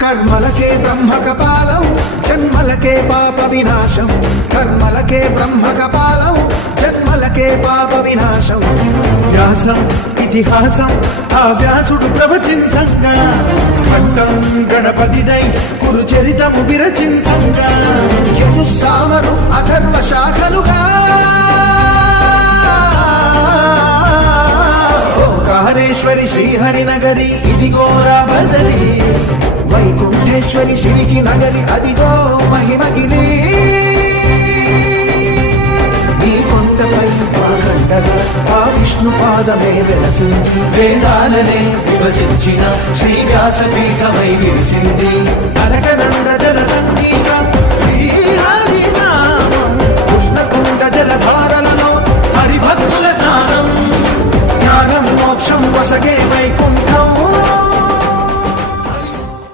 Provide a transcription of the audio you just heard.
కర్మలకే బ్రహ్మ కపాలం జన్మలకే పాప వినాశం కర్మలకే బ్రహ్మ కపాలం జన్మలకే పాప వినాశం వ్యాసం ఇతిహాసం ఆ వ్యాసుడు ప్రవచించంగా పట్టం గణపతిదై కురు చరితము విరచించంగా యజుస్సామను అథర్వ శాఖలుగా ఓంకారేశ్వరి శ్రీహరి నగరి ఇదిగో రాబదరి వైకుంఠేశ్వరి శివికి నగరి అదిగో మహిమగిరి ఈ కొండపై మాకండగా ఆ విష్ణు పాదమే వెలసింది వేదాలనే విభజించిన శ్రీ వ్యాసపీఠమై